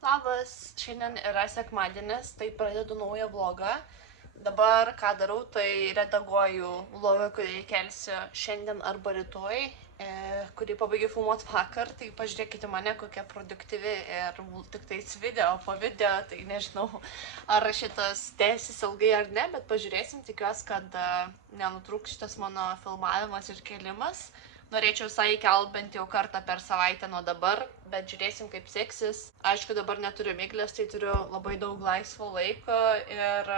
Labas, šiandien yra sekmadienis, tai pradedu naują vlogą. Dabar ką darau, tai redaguoju vlogą, kurį kelsiu šiandien arba rytoj, kurį pabaigiau filmuoti vakar. Tai pažiūrėkite mane, kokia produktyvi ir tik tais video po video, tai nežinau, ar šitas tęsis ilgai ar ne, bet pažiūrėsim, tikiuosi, kad nenutrūks šitas mano filmavimas ir kelimas. Norėčiau visai kelt bent jau kartą per savaitę nuo dabar, bet žiūrėsim, kaip seksis. Aišku, dabar neturiu miglės, tai turiu labai daug laisvo laiko ir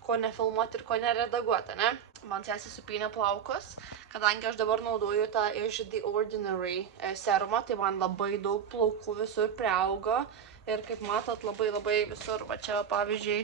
ko nefilmuoti ir ko neredaguoti, ne? Man sesė supynė plaukus, kadangi aš dabar naudoju tą iš The Ordinary serumą, tai man labai daug plaukų visur priaugo. Ir kaip matot, labai visur, va čia pavyzdžiui,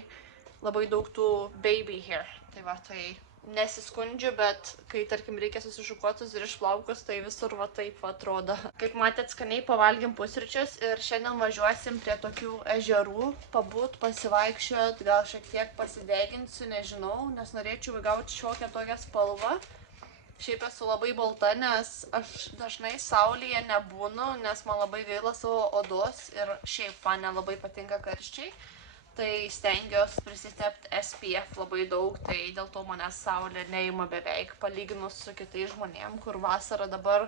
labai daug tų baby hair. Tai va, tai nesiskundžiu, bet kai, tarkim, reikia susišukuotus ir išplaukus, tai visur va taip atrodo. Kaip matėt, skaniai pavalgėm pusryčius ir šiandien važiuosim prie tokių ežerų, pabūt, pasivaikščiot, gal šiek tiek pasideginsiu, nežinau, nes norėčiau gauti šiokią tokią spalvą. Šiaip esu labai balta, nes aš dažnai saulėje nebūnu, nes man labai gaila savo odos ir šiaip man nelabai patinka karščiai. Tai stengiuosi prisitepti SPF labai daug, tai dėl to manęs saulė neima beveik, palyginus su kitais žmonėm, kur vasarą dabar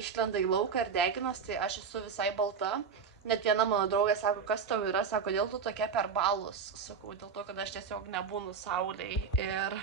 išlenda į lauką ir deginos, tai aš esu visai balta. Net viena mano draugė sako, kas tau yra, sako, dėl tu tokia per balus. Sakau, dėl to, kad aš tiesiog nebūnu saulėj ir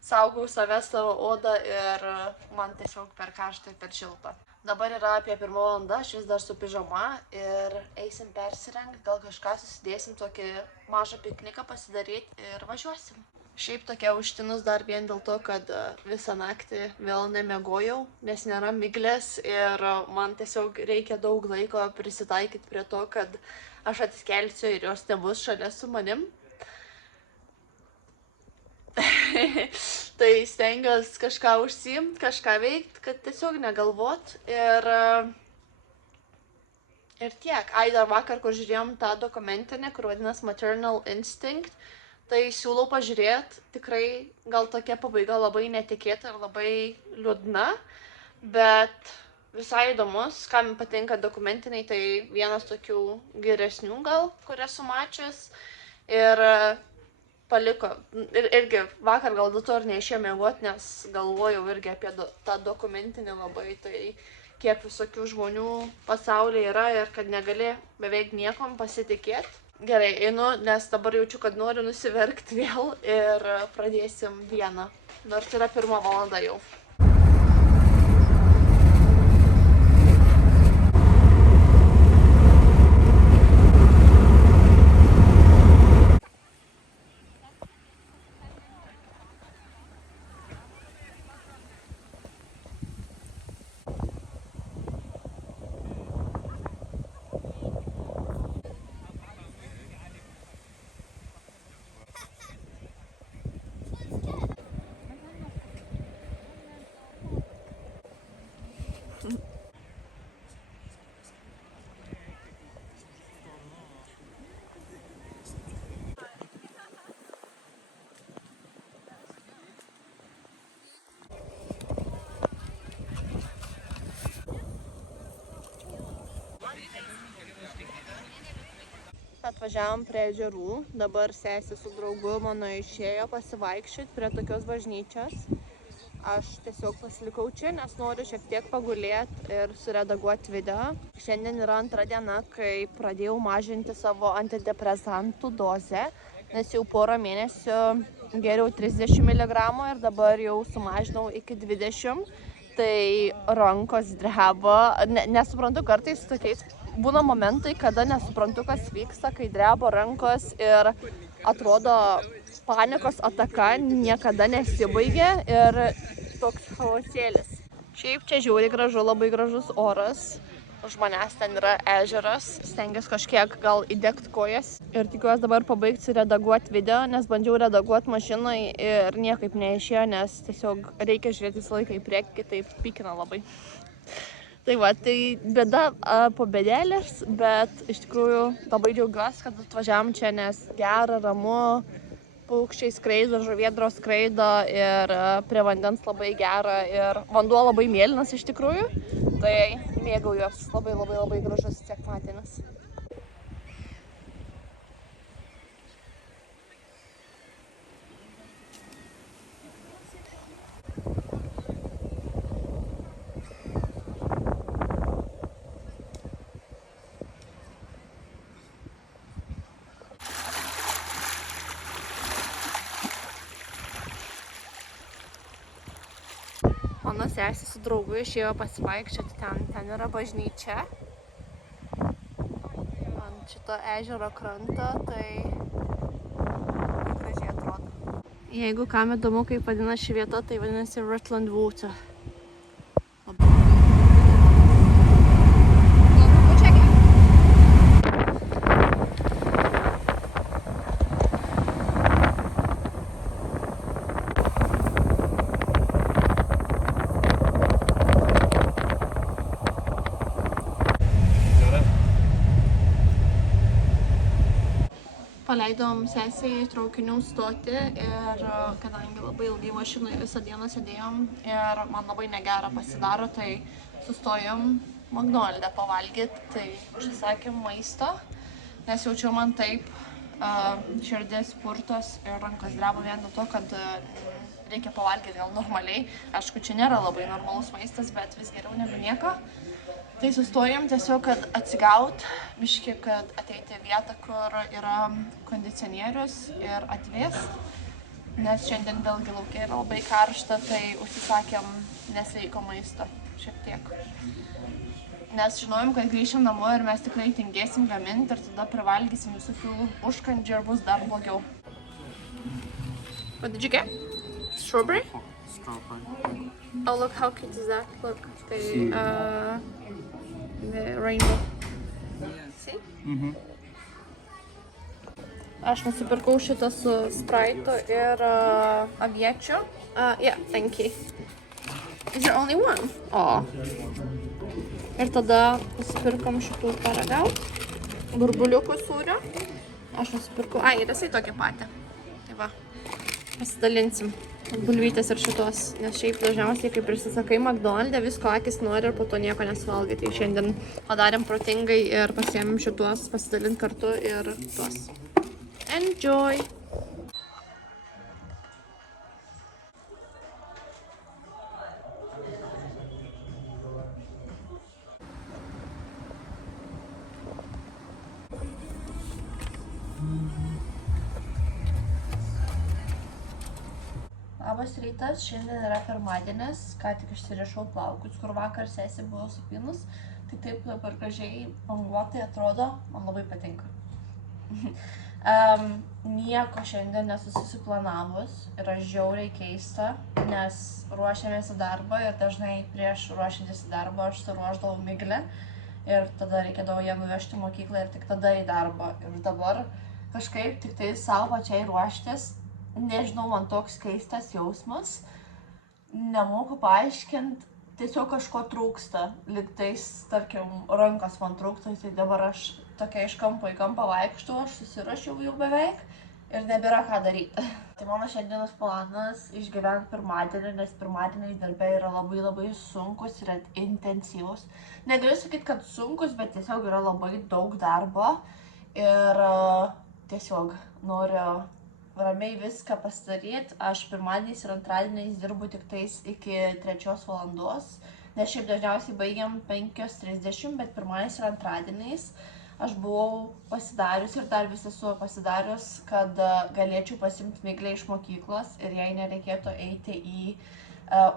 saugau save, savo odą ir man tiesiog per karštą ir per šiltą. Dabar yra apie 1 valanda, aš vis dar su pižama ir eisim persirengti, gal kažką susidėsim tokį mažą pikniką pasidaryti ir važiuosim. Šiaip tokia užtinus dar vien dėl to, kad visą naktį vėl nemiegojau, nes nėra miglės ir man tiesiog reikia daug laiko prisitaikyti prie to, kad aš atsikelsiu ir jos nebus šalia su manim. Tai stengiuosi kažką užsiimt, kažką veikt, kad tiesiog negalvot ir tiek. Ai, dar vakar, kur žiūrėjom tą dokumentinę, kur vadinasi Maternal Instinct, tai siūlau pažiūrėti, tikrai gal tokia pabaiga labai netikėta ir labai liūdna, bet visai įdomus, kam patinka dokumentiniai, tai vienas tokių geresnių gal, kur esu mačius ir paliko. Ir irgi vakar gal dėl to ir neišėjau miegoti, nes galvojau irgi apie tą dokumentinį labai, tai kiek visokių žmonių pasaulyje yra ir kad negali beveik niekom pasitikėti. Gerai, einu, nes dabar jaučiu, kad noriu nusiverkti vėl ir pradėsim dieną. Nors yra 1 valanda jau. Atvažiavom prie ežerų, dabar sesė su draugu mano išėjo pasivaikščioti prie tokios bažnyčios. Aš tiesiog pasilikau čia, nes noriu šiek tiek pagulėti ir suredaguoti video. Šiandien yra 2 diena, kai pradėjau mažinti savo antidepresantų dozę, nes jau porą mėnesių geriau 30 mg ir dabar jau sumažinau iki 20. Tai rankos dreba, nesuprantu, kartais tokiais būna momentai, kada nesuprantu, kas vyksta, kai dreba rankos ir atrodo panikos ataka niekada nesibaigia ir toks chaosėlis. Šiaip čia žiauriai gražu, labai gražus oras. Už manęs ten yra ežeras, stengiuosi kažkiek gal įdegti kojas ir tikiuosi dabar pabaigti redaguoti video, nes bandžiau redaguoti mašinai ir niekaip neišėjo, nes tiesiog reikia žiūrėti visą laiką į priekį, kitaip pykina labai. Tai va, tai bėda po bėdelės, bet iš tikrųjų labai džiaugiuosi, kad atvažiavom čia, nes gera, ramu, paukščiai skraido, žuvėdros skraido ir prie vandens labai gera ir vanduo labai mėlynas iš tikrųjų. Tai mėgaujuos, labai gražus sekmadienis. mano sesė su draugu išėjo pasivaikščioti ten yra bažnyčia. Ant šito ežero kranto, tai gražiai atrodo. Jeigu kam įdomu, kaip vadina ši vieta, tai vadinasi Rutland Water. Paleidom sesę į traukinių stotį ir kadangi labai ilgai mašinoje visą dieną sėdėjom ir man labai negera pasidaro, tai sustojom McDonald'e pavalgyti, tai užsisakėm maisto, nes jaučiu man taip širdis purtos ir rankos dreba vien dėl to, kad reikia pavalgyti gal normaliai. Aišku, čia nėra labai normalus maistas, bet vis geriau negu nieko. Tai sustojom tiesiog, kad atsigaut, biškį, kad ateiti į vietą, kur yra kondicionierius ir atvėst. Nes šiandien vėlgi laukia yra labai karšta, tai užsisakėm nesveiko maisto šiek tiek. Nes žinojom, kad grįšim namo ir mes tikrai tingėsim gaminti ir tada privalgysim visokių užkandžių ir bus dar blogiau. What did you get? Strawberry? Strawberry. Oh, look how cute is that. Look, the rainbow. See? Aš nusipirkau šitą su Sprite'u ir aviečiu. Yeah, thank you. Is there only one? Oh. Ir tada nusipirkom šitų paragaut. Burbuliukų sūrio. Aš nusipirkau. Ir jisai tokį patį. Tai va, pasidalinsim. Bulvytės ir šitos, nes šiaip dažniausiai, kai prisisakai McDonald'e, visko akis nori ir po to nieko nesuvalgai. Tai šiandien padarėm protingai ir pasiėmėm šitos, pasidalint kartu ir tuos. Enjoy! Labas rytas, šiandien yra pirmadienis, ką tik išsirišau plaukus, kur vakar sesė buvo supinus, tai taip dabar gražiai banguotai atrodo, man labai patinka. Nieko šiandien nesusiplanavus, yra žiauriai keista, nes ruošiamės į darbą ir dažnai prieš ruošiantis į darbą aš suruošdavau miglę ir tada reikėdavo ją nuvežti į mokyklą ir tik tada į darbą. Ir dabar kažkaip tik tai savo pačiai ruoštis. Nežinau, man toks keistas jausmas, nemoku paaiškinti, tiesiog kažko trūksta, lygtais, tarkim, rankos man trūksta, tai dabar aš tokia iš kampo į kampą vaikštu, aš susirašiau jau beveik ir nebėra ką daryti. Tai mano šiandienos planas išgyventi pirmadienį, nes pirmadieniai darbe yra labai sunkus ir intensyvus. Negaliu sakyti, kad sunkus, bet tiesiog yra labai daug darbo ir tiesiog noriu ramiai viską pasidaryti. Aš pirmadieniais ir antradieniais dirbu tik tais iki 3 valandos, nes šiaip dažniausiai baigiam 5:30, bet pirmadieniais ir antradieniais aš buvau pasidarius ir dar vis esu pasidarius, kad galėčiau pasimti miglę iš mokyklos ir jai nereikėtų eiti į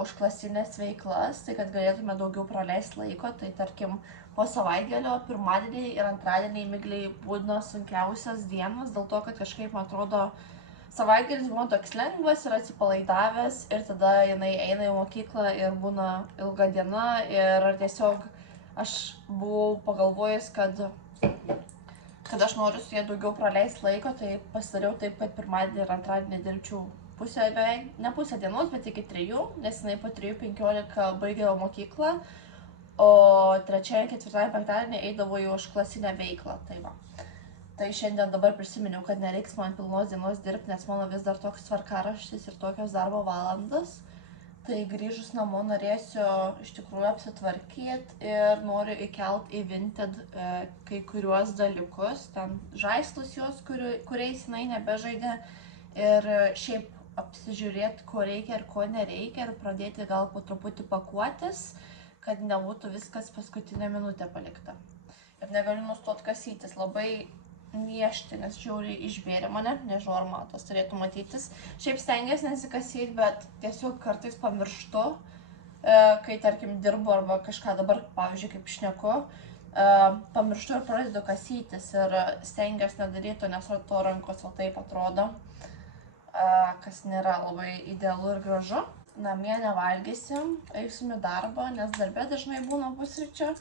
užklasinės veiklas, tai kad galėtume daugiau praleisti laiko. Tai tarkim, po savaitgalio pirmadieniai ir antradieniai migliai būna sunkiausias dienas, dėl to, kad kažkaip man atrodo savaitgalis būna toks lengvas ir atsipalaidavęs ir tada jinai eina į mokyklą ir būna ilga diena ir tiesiog aš buvau pagalvojus, kad aš noriu su jie daugiau praleisti laiko, tai pasidariau taip, kad pirmadienį ir antradienį dirbčiau pusę, beveik, ne pusę dienos, bet iki 3, nes jinai po 3:15 baigė mokyklą, o 3., 4., 5. eidavo į užklasinę veiklą. Tai va. Tai šiandien dabar prisiminiau, kad nereiks man pilnos dienos dirbti, nes mano vis dar toks tvarkaraštis ir tokios darbo valandas. Tai grįžus namo norėsiu iš tikrųjų apsitvarkyti ir noriu įkelt į Vinted kai kuriuos dalykus, ten žaislus jos, kuriais jinai nebežaidė, ir šiaip apsižiūrėti, ko reikia ir ko nereikia, ir pradėti gal po truputį pakuotis, kad nebūtų viskas paskutinę minutę palikta. Ir negaliu nustoti kasytis, labai niešti, nes žiauriai išbėrė mane, nežinau, ar matos turėtų matytis. Šiaip stengiuosi nesikasyti, bet tiesiog kartais pamirštu kai tarkim dirbu arba kažką dabar, pavyzdžiui, kaip šneku, pamirštu ir pradedu kasytis ir stengiuosi nedaryti, nes to rankos va taip atrodo, kas nėra labai idealu ir gražu. Namie nevalgysim, eisim į darbą, nes darbe dažnai būna pusryčio,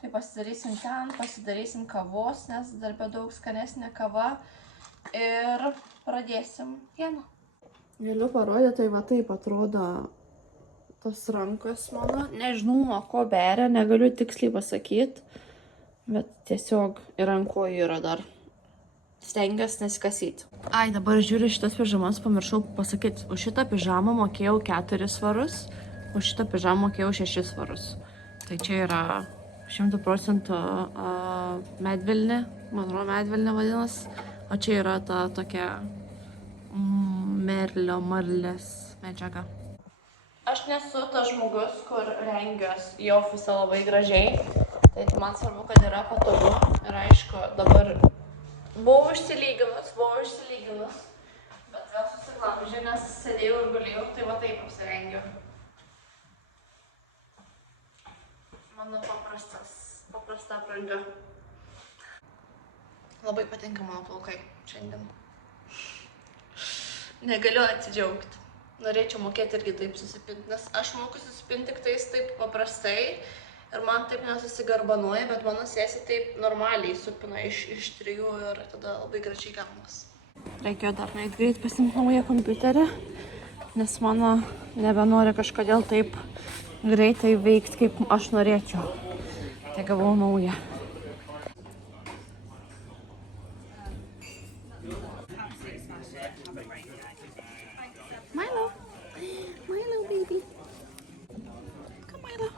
tai pasidarysim ten, pasidarysim kavos, nes darbe daug skanesnė kava ir pradėsim dieną. Galiu parodyti, tai va taip atrodo tos rankos mano. Nežinau, nuo ko beria, negaliu tiksliai pasakyti, bet tiesiog ir rankojų yra dar. Stengiuosi nesikasyti. Ai, dabar žiūriu šitas pižamas, pamiršau pasakyti, už šitą pižamą mokėjau 4 svarus, už šitą pižamą mokėjau 6 svarus. Tai čia yra 100% medvilnė, man atrodo medvilnė vadinasi, o čia yra ta tokia marlės medžiaga. Aš nesu tas žmogus, kur rengiuosi į ofisą labai gražiai, tai man svarbu, kad yra patogu ir aišku, dabar buvau išsilyginus, bet vėl susiglamžiu, nes sėdėjau ir gulėjau, tai va taip apsirengiu. Mano paprasta apranga. Labai patinka mano plaukai šiandien. Negaliu atsidžiaugti. Norėčiau mokėti irgi taip susipinti, nes aš moku susipinti tik tais taip paprastai ir man taip nesusigarbanuoja, bet mano sesė taip normaliai supina iš 3 ir tada labai gražiai gaunas. Reikėjo dar nueit greit pasimti naują kompiuterį, nes mano nebenori kažkodėl taip greitai veikti, kaip aš norėčiau. Tai gavau naują. Milo, baby. Come, Milo.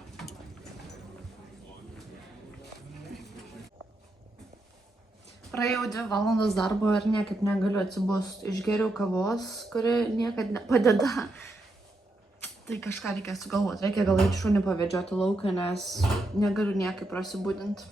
Praėjau 2 valandas darbo ir niekaip negaliu atsibusti. Išgeriau kavos, kuri niekad nepadeda. Tai kažką reikia sugalvoti. Reikia gal eiti šunį pavedžioti lauką, nes negaliu niekaip prasibudinti.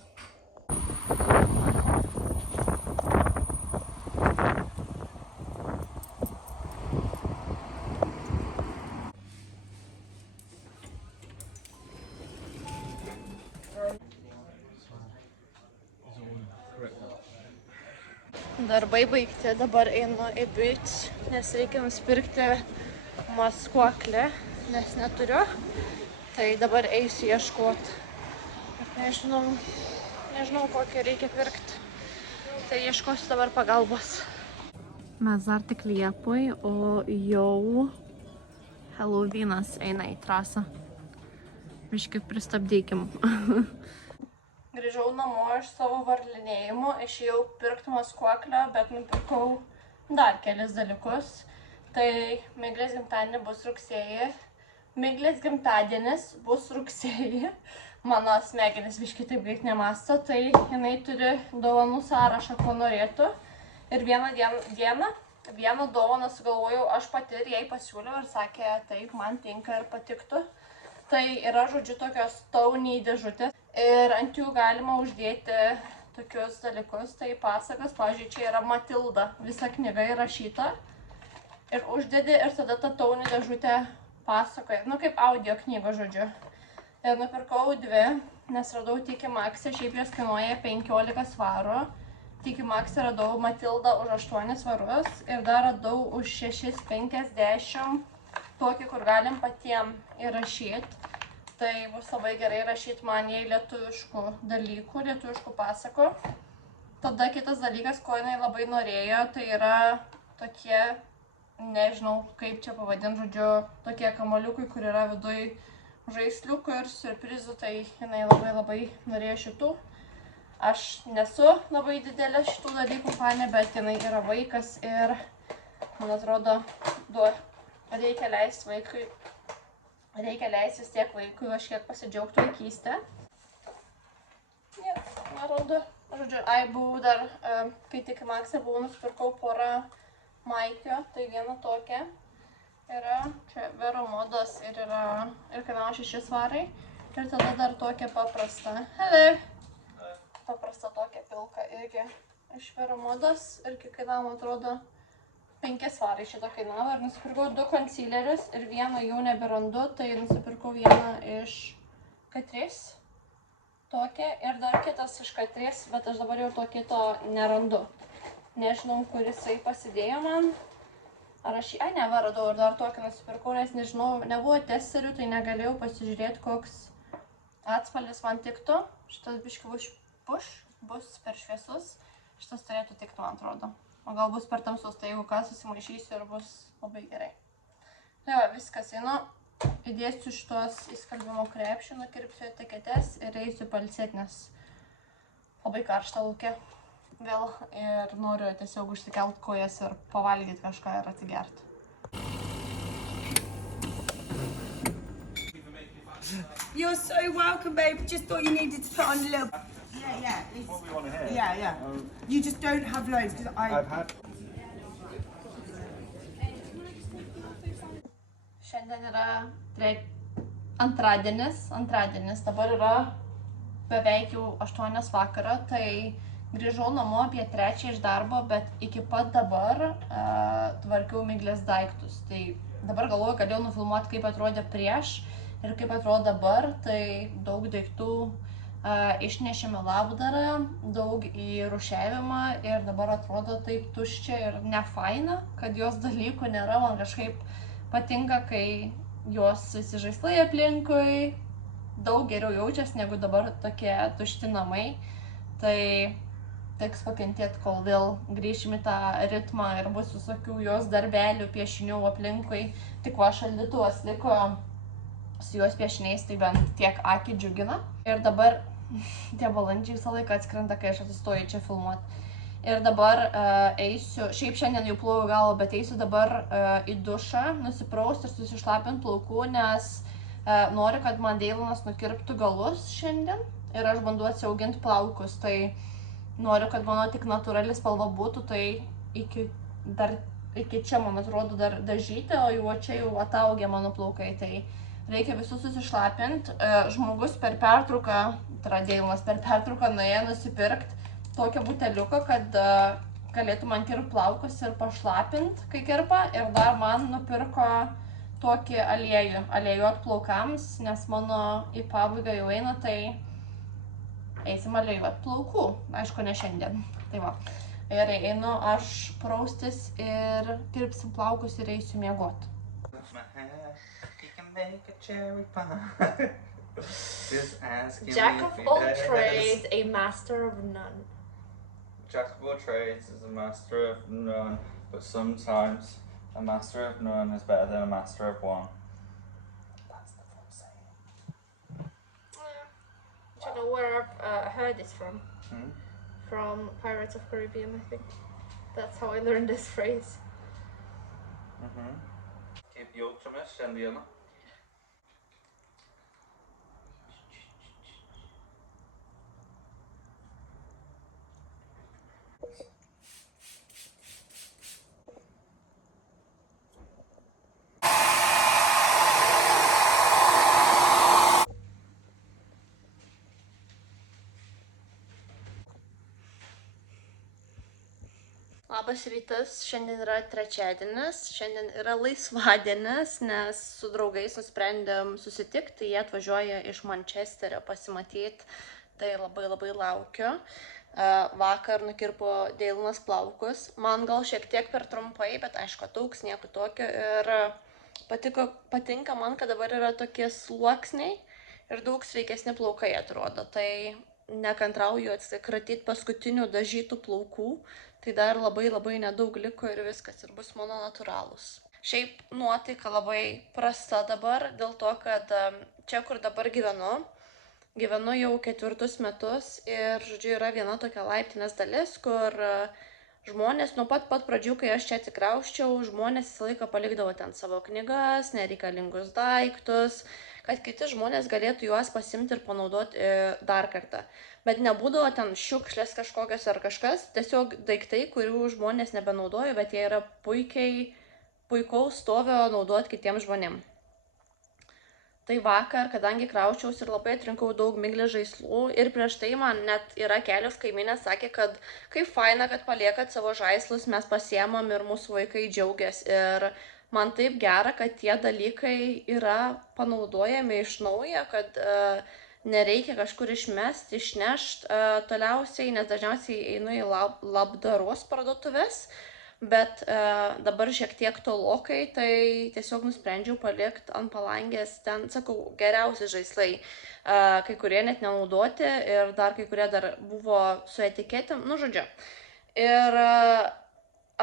Darbai baigti, dabar einu į Boots, nes reikia nusipirkti maskuoklę, nes neturiu. Tai dabar eisiu ieškoti. Nežinau, kokią reikia pirkti. Tai ieškosiu dabar pagalbos. Mes dar tik Liepoj, o jau Halloweenas eina į trasą. Biškį pristabdykim. Grįžau namo iš savo varlinėjimų, išėjau pirkti maskuoklę, bet nupirkau dar kelis dalykus. Tai Miglės gimtadienį bus rugsėjį. Miglės gimtadienis bus rugsėjį. Mano smegenis biškį taip greit nemąsto, tai jinai turi dovanų sąrašą, ko norėtų. Ir vieną dovaną sugalvojau aš pati ir jai pasiūliau ir sakė, taip, man tinka ir patiktų. Tai yra, žodžiu, tokios tauniai dėžutės ir ant jų galima uždėti tokius dalykus, tai pasakas, pavyzdžiui, čia yra Matilda, visa knyga įrašyta ir uždedi ir tada ta taunė dėžutė pasakoja, kaip audio knygo, žodžiu. Ir nupirkau 2, nes radau Tiki Max'e, šiaip jos kainuoja 15 svarų. Tiki Max'e radau Matildą už 8 svarus ir dar radau už 6,50 tokį, kur galim patiem įrašyti. Tai bus labai gerai rašyti man jai lietuviškų dalykų, lietuviškų pasakų. Tada kitas dalykas, ko jinai labai norėjo, tai yra tokie, nežinau kaip čia pavadinti, žodžiu, tokie kamaliukai, kur yra viduj žaisliukų ir siurprizų, tai jinai labai norėjo šitų. Aš nesu labai didelė šitų dalykų fanė, bet jinai yra vaikas ir, man atrodo, reikia leisti vaikui. Reikia leisti vis tiek vaikui kažkiek pasidžiaugti vaikystę. Nerodo. Žodžiu, buvau dar, kai Tiki Max'e buvau, nusipirkau porą maikių, tai vieną tokią. Yra čia Vero Modos ir kainavo 6 svarai. Ir tada dar tokią paprastą. Hello! Paprastą tokią pilką irgi iš Vero Modos. Irgi kainavo, atrodo, 5 svarai šitą kainavo ir nusipirkau 2 concealerius ir vieną jau neberandu, tai nusipirkau vieną iš K3, tokią ir dar kitas iš K3, bet aš dabar jau to kito nerandu. Nežinau, kur jisai pasidėjo man. Ar aš jį, nevaradau ir dar tokį nusipirkau, nes nežinau, nebuvo testerių, tai negalėjau pasižiūrėti, koks atspalvis man tiktų. Šitas biški bus per šviesus, šitas turėtų tikti, man atrodo. O gal bus per tamsus, tai jeigu ką susimaišysiu ir bus labai gerai. Tai va, viskas, einu, įdėsiu šitos įskalbimo krepšį, nukirpsiu etiketes ir eisiu pailsėti, nes labai karšta lauke vėl ir noriu tiesiog užsikelt kojas ir pavalgyti kažką ir atsigerti. You're so welcome, babe. Just thought you needed to put on a little. Yeah. What we want to hear. Yeah. You just don't have loads because I've had. Šiandien yra antradienis, dabar yra beveik jau 8 vakaro, tai grįžau namo apie 3 iš darbo, bet iki pat dabar tvarkiau Miglės daiktus. Tai dabar galvoju, kad jau nufilmuoti, kaip atrodė prieš ir kaip atrodo dabar, tai daug daiktų išnešėme labdarą, daug į rūšiavimą ir dabar atrodo taip tuščia ir nefaina, kad jos dalykų nėra. Man kažkaip patinka, kai jos visi žaislai aplinkui, daug geriau jaučiasi negu dabar tokie tušti namai. Tai teks pakentėti, kol vėl grįšim į tą ritmą ir bus visokių jos darbelių, piešinių aplinkui. Tik va, šaldytuvas liko su jos piešiniais, tai bent tiek akį džiugina. Ir dabar tie balandžiai visą laiką atskrenda, kai aš atsistoju čia filmuoti. Ir dabar eisiu, šiaip šiandien jau ploviau galvą, bet eisiu dabar į dušą, nusiprausti ir susišlapinti plaukų, nes noriu, kad man Deilonas nukirptų galus šiandien ir aš bandau atsiauginti plaukus. Tai noriu, kad mano tik natūrali spalva būtų, tai iki čia, man atrodo, dar dažyti, o jau čia jau ataugė mano plaukai. Tai reikia visus susišlapinti. Žmogus per pertrauką, Deilonas per pertrauką nuėjo nusipirkti tokią buteliuką, kad galėtų man kirpti plaukus ir pašlapinti, kai kirpa. Ir dar man nupirko tokį aliejų plaukams, nes mano į pabaigą jau eina, tai eisim aliejot plaukų. Aišku, ne šiandien. Tai va. Ir einu aš praustis ir kirpsim plaukus ir eisiu miegoti. Jack of all trades, a master of none. Jack of all trades is a master of none, but sometimes a master of none is better than a master of one. That's the full saying. Do you know where I've heard this from? Hmm? From Pirates of Caribbean, I think. That's how I learned this phrase. Keep the ultimate and the other. Labas rytas, šiandien yra trečiadienis, šiandien yra laisvadienis, nes su draugais nusprendėm susitikti, jie atvažiuoja iš Mančesterio pasimatyti, tai labai laukiu. Vakar nukirpo Deilonas plaukus, man gal šiek tiek per trumpai, bet aišku, tauks nieko tokio ir patinka man, kad dabar yra tokie sluoksniai ir daug sveikesni plaukai atrodo, tai nekantrauju atsikratyti paskutinių dažytų plaukų. Tai dar labai nedaug liko ir viskas, ir bus mano natūralūs. Šiaip nuotaika labai prasta dabar, dėl to, kad čia, kur dabar gyvenu jau 4 metus ir, žodžiu, yra viena tokia laiptinės dalis, kur žmonės nuo pat pradžių, kai aš čia atsikrausčiau, žmonės visą laiką palikdavo ten savo knygas, nereikalingus daiktus, kad kiti žmonės galėtų juos pasimti ir panaudoti dar kartą. Bet nebūdavo ten šiukšlės kažkokios ar kažkas, tiesiog daiktai, kurių žmonės nebenaudoja, bet jie yra puikaus stovio naudoti kitiems žmonėms. Tai vakar, kadangi kraučiausi ir labai atrinkau daug miglės žaislų ir prieš tai man net yra kelios kaimynės sakė, kad kaip faina, kad paliekat savo žaislus, mes pasiemam ir mūsų vaikai džiaugiasi. Ir man taip gera, kad tie dalykai yra panaudojami iš naujo, kad nereikia kažkur išmesti, išnešti toliausiai, nes dažniausiai einu į labdaros parduotuvės. Bet dabar šiek tiek tolokai, tai tiesiog nusprendžiau palikti ant palangės, ten, sakau, geriausi žaislai. Kai kurie net nenaudoti ir dar kai kurie dar buvo su etiketėm, nu žodžiu. Ir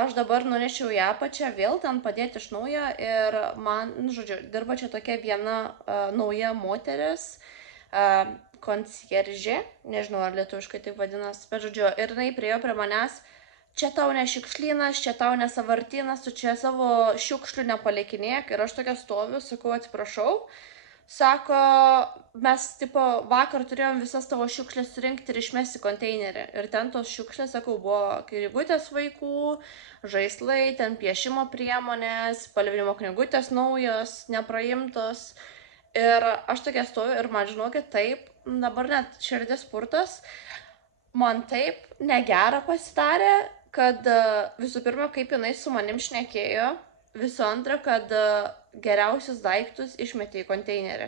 aš dabar norėčiau į apačią vėl ten padėti iš naujo ir man, nu žodžiu, dirba čia tokia viena nauja moteris, konsjeržė, nežinau ar lietuviškai taip vadinas, bet žodžiu, ir jinai priėjo prie manęs. Čia tau ne šiukšlynas, čia tau ne savartynas, tu čia savo šiukšlių nepalikinėk. Ir aš tokia stoviu, sakau, atsiprašau. Sako, mes tipo vakar turėjom visas tavo šiukšlės surinkti ir išmesti į konteinerį. Ir ten tos šiukšlės, sakau, buvo knygutės vaikų, žaislai, ten piešimo priemonės, spalvinimo knygutės naujos, nepraimtos. Ir aš tokia stoviu ir man žinokit, taip, dabar net širdis purtas, man taip negera pasidarė, kad visų pirma, kaip jinai su manim šnekėjo, visų antra, kad geriausius daiktus išmetė į konteinerį.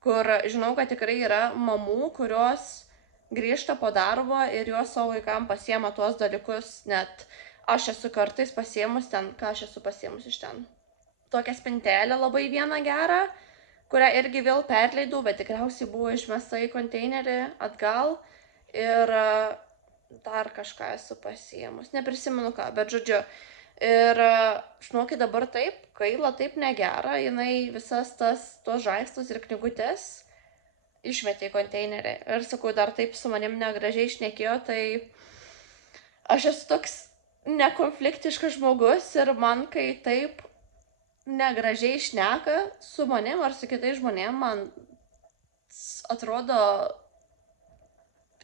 Kur žinau, kad tikrai yra mamų, kurios grįžta po darbo ir jos savo vaikam pasiema tuos dalykus, net aš esu kartais pasiemus ten, ką aš esu pasiemus iš ten. Tokią spintelę labai vieną gerą, kurią irgi vėl perleidau, bet tikriausiai buvo išmesta į konteinerį atgal. Ir dar kažką esu pasiemus, neprisimenu ką, bet žodžiu. Ir žinokit, dabar taip, gaila, taip negera, jinai visas tos žaislus ir knygutės išmetė į konteinerį. Ir sakau, dar taip su manim negražiai šnekėjo, tai aš esu toks nekonfliktiškas žmogus ir man, kai taip negražiai šneka su manim ar su kitais žmonėm, man atrodo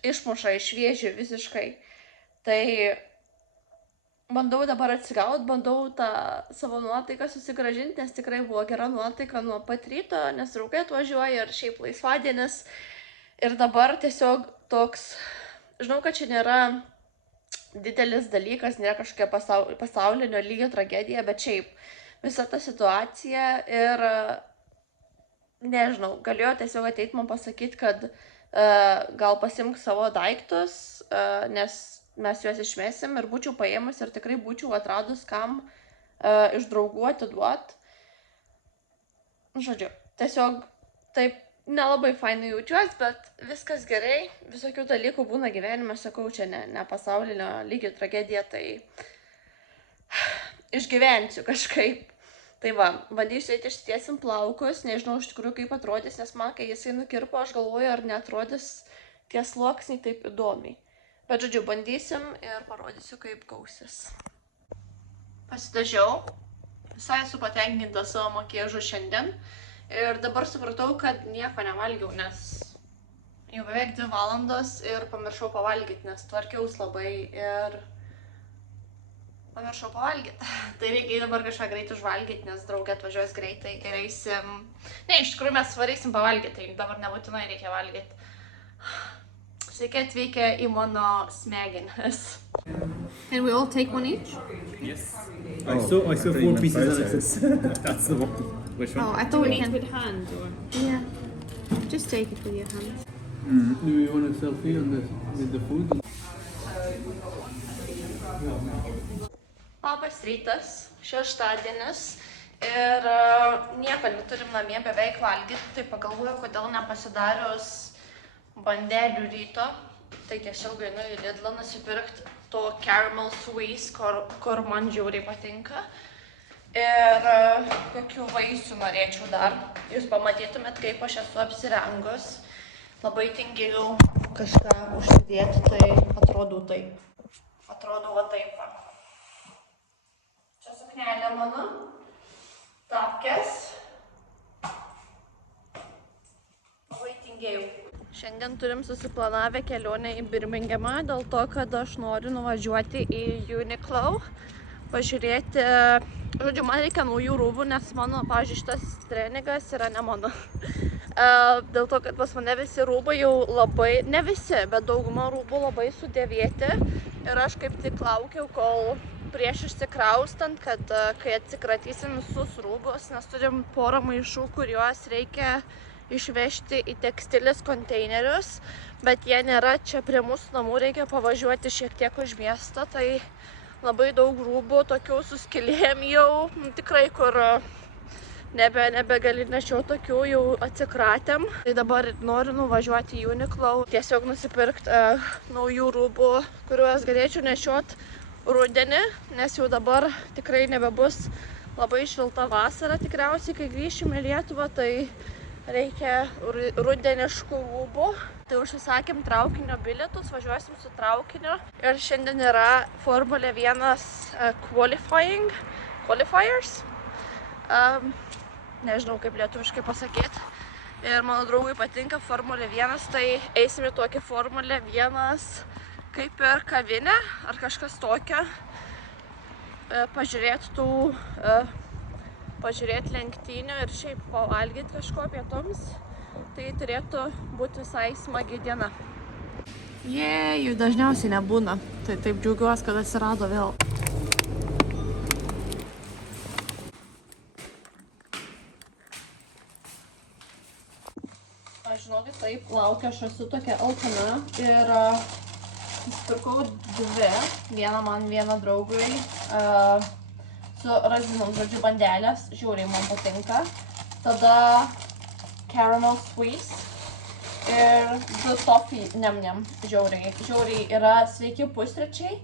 išmuša iš vėžių visiškai. Tai bandau dabar atsigauti, bandau tą savo nuotaiką susigrąžinti, nes tikrai buvo gera nuotaika nuo pat ryto, nes draugai atvažiuoja ir šiaip laisvadienis. Ir dabar tiesiog toks, žinau, kad čia nėra didelis dalykas, nėra kažkokia pasaulinio lygio tragedija, bet šiaip visa ta situacija ir nežinau, galėjo tiesiog ateiti man pasakyti, kad gal pasimk savo daiktus, nes mes juos išmesim ir būčiau paėmus ir tikrai būčiau atradus, kam iš draugų atiduot. Žodžiu, tiesiog taip nelabai fainai jaučiuosi, bet viskas gerai, visokių dalykų būna gyvenime, sakau, čia ne pasaulinio lygio tragedija, tai išgyvensiu kažkaip. Tai va, bandysiu eiti išsitiesim plaukus, nežinau iš tikrųjų kaip atrodys, nes man, kai jisai nukirpo, aš galvoju, ar neatrodys tie sluoksniai taip įdomiai. Bet žodžiu, bandysim ir parodysiu, kaip gausis. Pasidažiau, visai esu patenkinta savo makiažu šiandien ir dabar supratau, kad nieko nevalgiau, nes jau beveik 2 valandos ir pamiršau pavalgyti, nes tvarkiaus labai ir pamiršau pavalgyti. Tai reikia dabar kažką greit užvalgyti, nes draugė atvažiuos greitai ir eisim. Ne, iš tikrųjų mes varysim pavalgyti, tai dabar nebūtinai reikia valgyti. Sveiki atvykę į mano smegenis. And we all take one each? Yes. I saw 4 pieces and I said, that's the one. Which Oh, one? I thought we can. with hand or? Yeah. Just take it with your hands. Do you want a selfie with the food? Labas rytas, šeštadienis ir nieko neturim namie beveik valgyti, tai pagalvoju, kodėl nepasidarius bandelių ryto, tai tiesiog einu į Lidlą nusipirkti to caramel squeeze, kur man žiauriai patinka. Ir kokių vaisių norėčiau dar. Jūs pamatytumėt, kaip aš esu apsirengus. Labai tingėjau kažką užsidėti, tai atrodau taip. Atrodau va taip. Čia suknelė mano, tapkės. Labai tingėjau. Šiandien turim susiplanavę kelionę į Birmingemą, dėl to, kad aš noriu nuvažiuoti į Uniqlo, pažiūrėti Žodžiu, man reikia naujų rūbų, nes mano, pavyzdžiui, šitas treningas yra ne mano. Dėl to, kad pas mane visi rūbai jau labai, ne visi, bet dauguma rūbų labai sudėvėti. Ir aš kaip tik laukiau, kol prieš išsikraustant, kad kai atsikratysim visus rūbus, nes turim porą maišų, kuriuos reikia išvežti į tekstilės konteinerius, bet jie nėra čia prie mūsų namų, reikia pavažiuoti šiek tiek už miestą, tai labai daug rūbų, tokių su skylėm jau, tikrai, kur nebegali nešiau tokių, jau atsikratėm. Tai dabar noriu nuvažiuoti į Uniqlo, tiesiog nusipirkti naujų rūbų, kuriuos galėčiau nešioti rudenį, nes jau dabar tikrai nebebus labai šilta vasara tikriausiai, kai grįšime į Lietuvą, tai reikia rudeniškų rūbų. Tai užsisakėm traukinio bilietus, važiuosim su traukiniu. Ir šiandien yra Formulė 1 qualifiers. Nežinau, kaip lietuviškai pasakyti. Ir mano draugui patinka Formulė 1, tai eisim į tokį Formulė 1 kaip ir kavinę ar kažkas tokio. Pažiūrėti lenktynių ir šiaip pavalgyti kažko pietums. Tai turėtų būti visai smagi diena. Jų dažniausiai nebūna. Tai taip džiaugiuosi, kad atsirado vėl. Aš žinokit, taip laukiu, aš esu tokia alkana ir nusipirkau dvi. Vieną man, vieną draugui. Su razinom, žodžiu, bandelės. Žiauriai man patinka. Tada caramel squeeze ir du toffee niam. Žiauriai yra sveiki pusryčiai,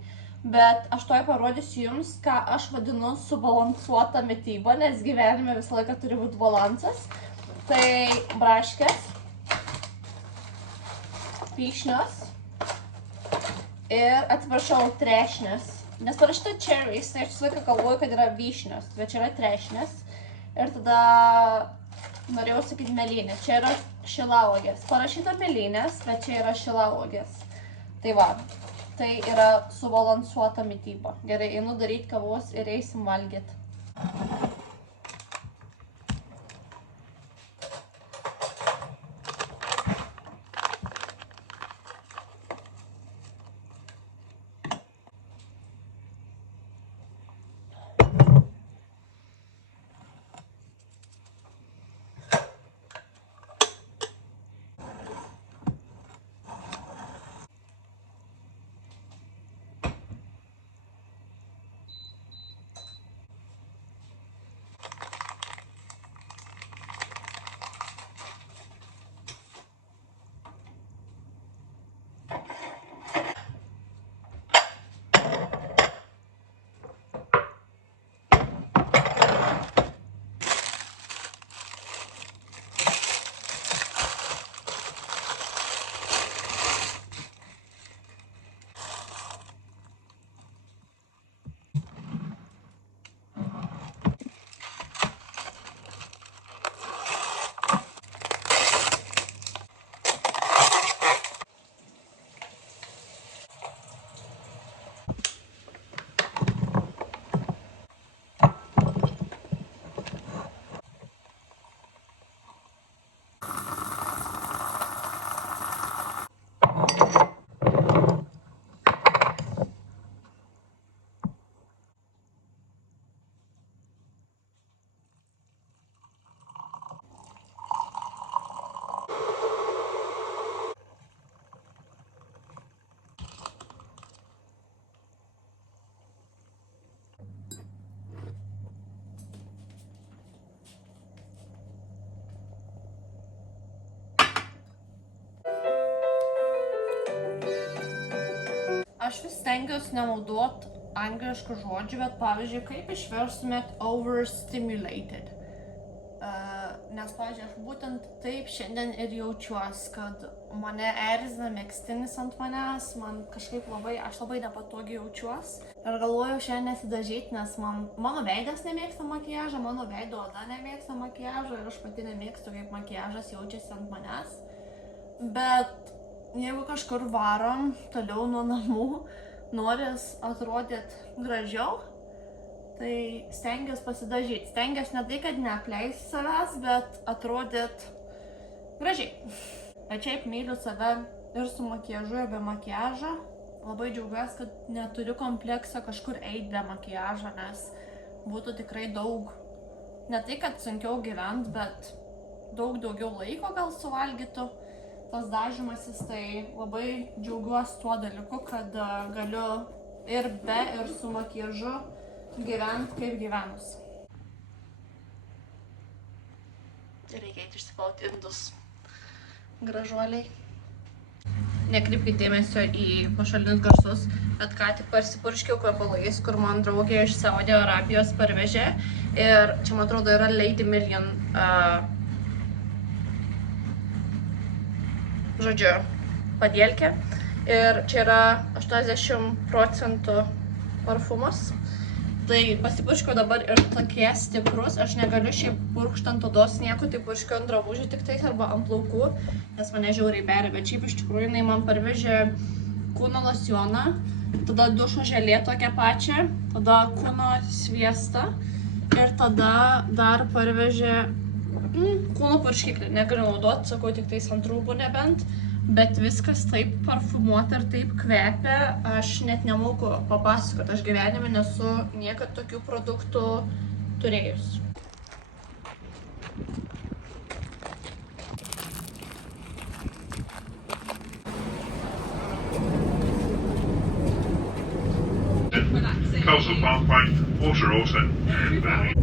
bet aš tuoj parodysiu jums, ką aš vadinu subalansuota mityba, nes gyvenime visą laiką turi būti balansas. Tai braškės, vyšnios ir, atsiprašau, trešnės. Nes parašyta cherries, tai aš visą laiką galvoju, kad yra vyšnios, bet čia yra trešnės. Ir tada norėjau sakyti mėlynės, čia yra šilauogės. Parašyta mėlynės, bet čia yra šilauogės. Tai va, tai yra subalansuota mityba. Gerai, einu daryti kavos ir eisim valgyti. Aš vis stengiuosi nenaudot angliškų žodžių, bet pavyzdžiui, kaip išverstumėt overstimulated. Nes, pavyzdžiui, aš būtent taip šiandien ir jaučiuosi, kad mane erzina megztinis ant manęs, man kažkaip aš labai nepatogiai jaučiuosi. Ir galvoju šiandien nesidažyti, nes mano veidas nemėgsta makiažą, mano veido oda nemėgsta makiažą ir aš pati nemėgstu, kaip makiažas jaučiasi ant manęs. Bet jeigu kažkur varom toliau nuo namų, noris atrodyti gražiau, Tai stengiuosi pasidažyti. Stengiuosi ne tai, kad neapleis savęs, bet atrodyt gražiai. Bet šiaip myliu save ir su makiažu, ir be makiažo. Labai džiaugiuosi, kad neturiu kompleksą kažkur eiti be makiažo, nes būtų tikrai daug, ne tai, kad sunkiau gyventi, bet daug daugiau laiko gal suvalgytų tas dažymasis. Tai labai džiaugiuosi tuo dalyku, kad galiu ir be, ir su makiažu gyventi kaip gyvenus. Reikia eiti išsiplauti indus, gražuoliai. Nekreipkite dėmesio į pašalinius garsus, bet ką tik parsipurškiau kvepalais, kur man draugė iš Saudo Arabijos parvežė. Ir čia, man atrodo, yra Lady Million, žodžiu, padielkė. Ir čia yra 80% parfumas. Tai pasipurškiau dabar ir tokie stiprus. Aš negaliu šiaip purkšti ant odos nieko, tai purškiau ant drabužių tik tais arba ant plaukų, nes mane žiauriai beria. Bet šiaip iš tikrųjų jinai man parvežė kūno losjoną, tada dušo želė tokią pačią, tada kūno sviestą ir tada dar parvežė kūno purškiklį. Negaliu naudoti, sakau, tik tais ant rūbų nebent. Bet viskas taip parfumuota ir taip kvepia, aš net nemoku papasakoti, aš gyvenime nesu niekad tokių produktų turėjus. Castle Parkway, Water Alton, Valley.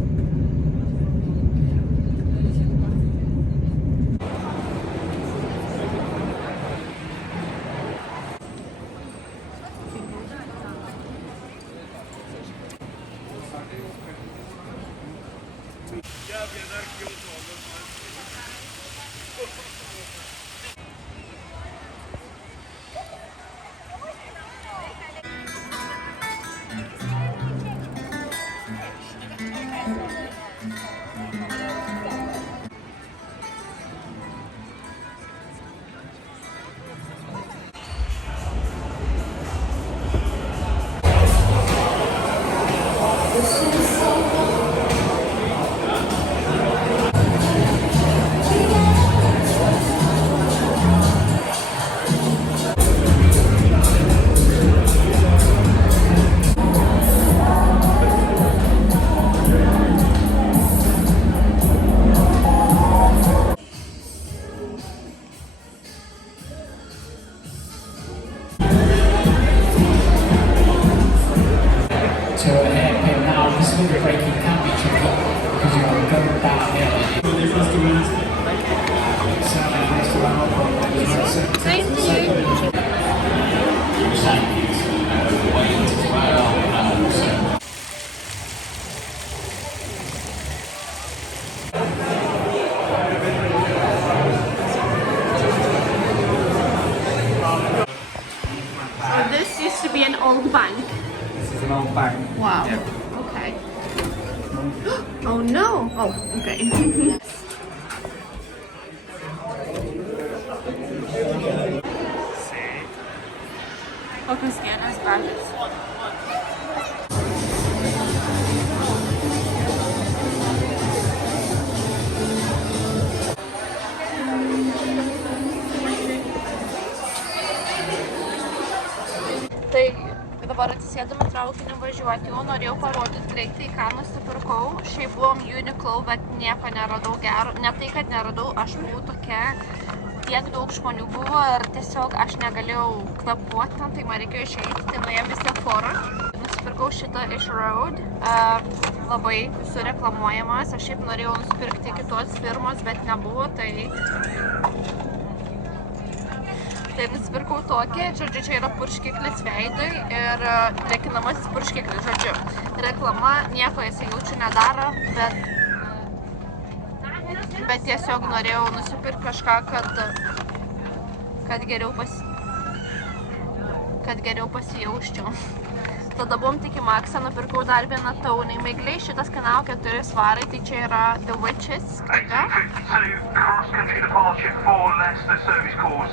Be an old bank. This is an old bank. Wow. Yeah. Okay. Oh no. Oh, okay. Kokios geras balas. Tai dabar atsisėdame traukinį važiuoti, jau norėjau parodyti greitai, ką nusipirkau. Šiaip buvom Uniqlo, bet nieko neradau gero. Ne tai, kad neradau, aš buvau tokia, tiek daug žmonių buvo ir tiesiog aš negalėjau kvepuoti ten, tai man reikėjo išeiti, tai nuėjom į Sephora. Nusipirkau šitą iš Rode, labai visur reklamuojamas. Aš šiaip norėjau nusipirkti kitos firmos, bet nebuvo, tai nusipirkau tokį, žodžiu, čia yra purškiklis veidui ir drėkinamasis purškiklis, žodžiu. Reklama, nieko jisai jaučiu nedaro, bet tiesiog norėjau nusipirkti kažką, kad geriau pasijausčiau. Tada buvom tik į Maksą, nupirkau dar vieną taunį maigliai, šitas kainavo 4 svarai, tai čia yra The Witches knyga. 1852, cross-country departure for Leicester service calls.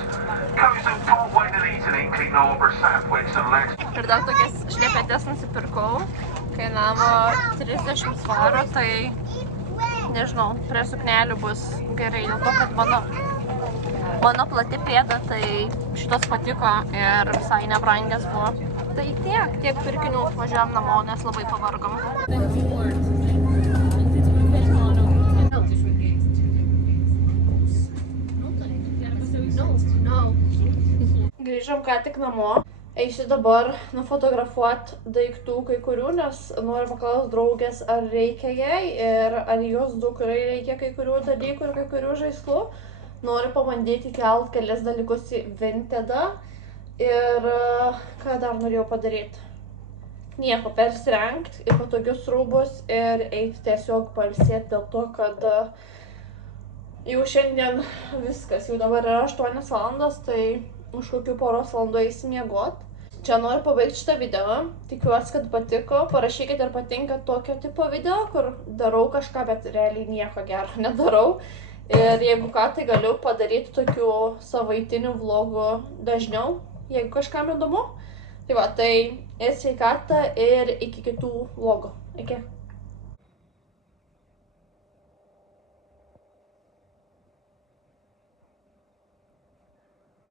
Coastal Parkway to Leeds, Incley, Narborough, Southwest and Leicester. Ir dar tokias šlepetės nusipirkau, kainavo 30 svarų, tai nežinau, prie suknelių bus gerai, dėl to, kad mano plati pėda, tai šitos patiko ir visai nebrangias buvo. Tai tiek pirkinių, važiuojam namo, nes labai pavargom. Grįžom ką tik namo. Eisiu dabar nufotografuoti daiktų kai kurių, nes noriu paklausti draugės, ar reikia jai ir ar jos dukrai reikia kai kurių dalykų ir kai kurių žaislų. Noriu pabandyti kelt kelias dalykus į Vintedą ir ką dar norėjau padaryti. Nieko, persirengti į patogius rūbus ir eiti tiesiog pailsėti dėl to, kad jau šiandien viskas, jau dabar yra 8 valandos, tai už kokių poros valandų eisiu miegot. Čia noriu pabaigti šitą video, tikiuosi, kad patiko, parašykite ar patinka tokio tipo video, kur darau kažką, bet realiai nieko gero nedarau. Ir jeigu ką, tai galiu padaryti tokių savaitinių vlogų dažniau, jeigu kažkam įdomu. Tai va, tai ir sveikata ir iki kitų vlogų. Iki.